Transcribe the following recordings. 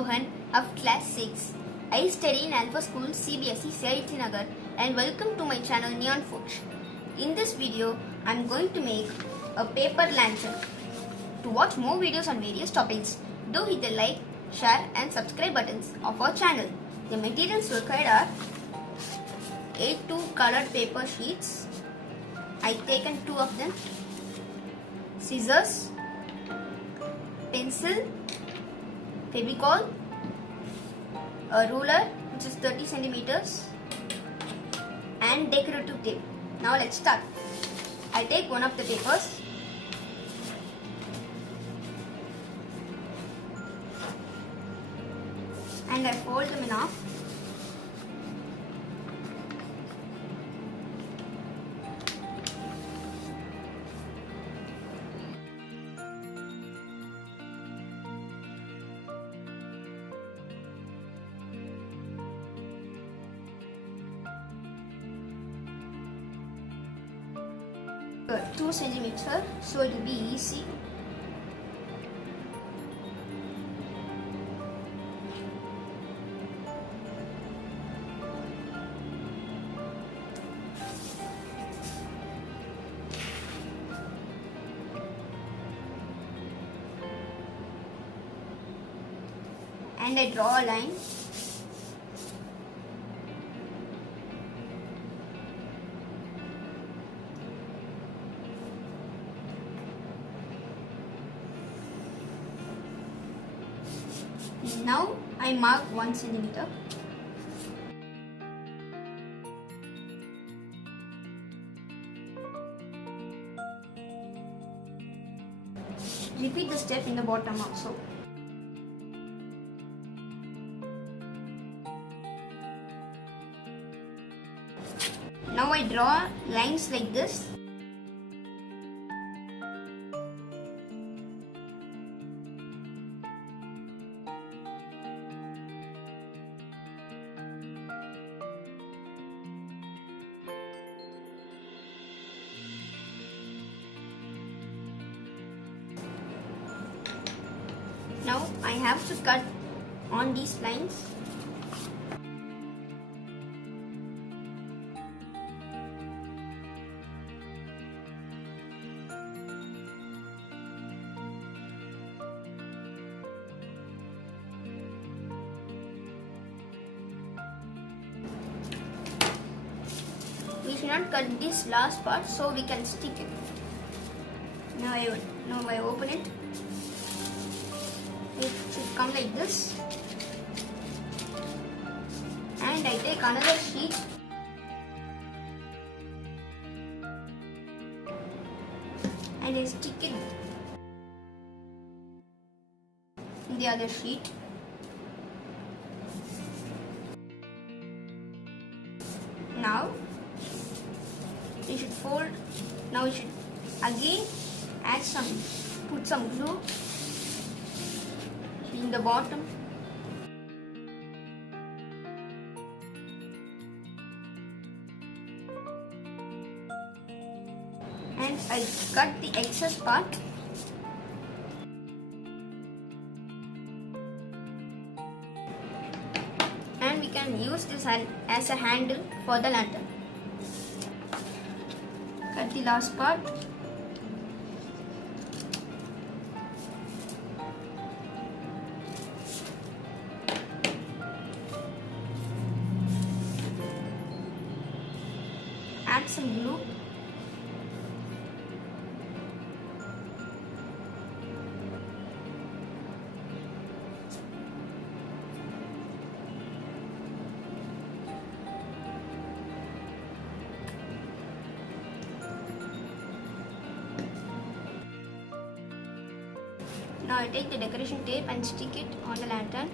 Rohan of class 6. I study in Alpha School CBSE Saiti Nagar and welcome to my channel Neon Forge. In this video, I am going to make a paper lantern. To watch more videos on various topics, do hit the like, share and subscribe buttons of our channel. The materials required are A2 colored paper sheets. I taken 2 of them. Scissors, pencil, Fevicol, a ruler which is 30 centimeters and decorative tape. Now let's start. I take one of the papers and I fold them in half. Cut 2 centimeters, so it will be easy. And I draw a line. Now I mark 1 centimeter. Repeat the step in the bottom also. Now I draw lines like this. Now I have to cut on these lines. We should not cut this last part so we can stick it. Now I open it. It should come like this. And I take another sheet and I stick it in the other sheet. Now we should fold. Now we should again put some glue in the bottom. And I cut the excess part. And we can use this as a handle for the lantern. Cut the last part. Add some glue. Now I take the decoration tape and stick it on the lantern.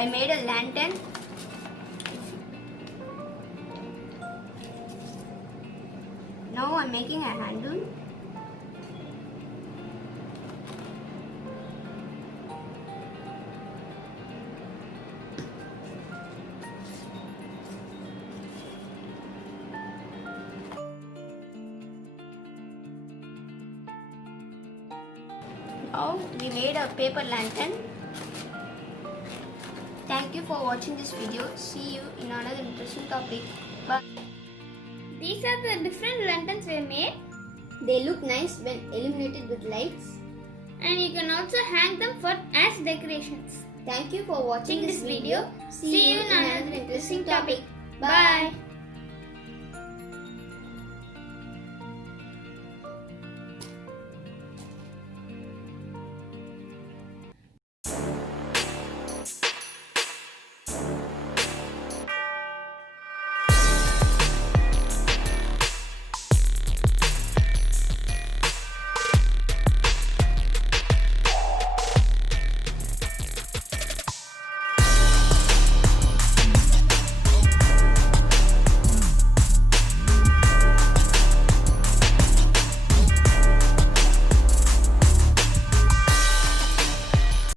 I made a lantern. Now I'm making a handle. Now we made a paper lantern. Thank you for watching this video. See you in another interesting topic. Bye. These are the different lanterns we made. They look nice when illuminated with lights. And you can also hang them for as decorations. Thank you for watching this video. See you in another interesting topic. Bye. Bye.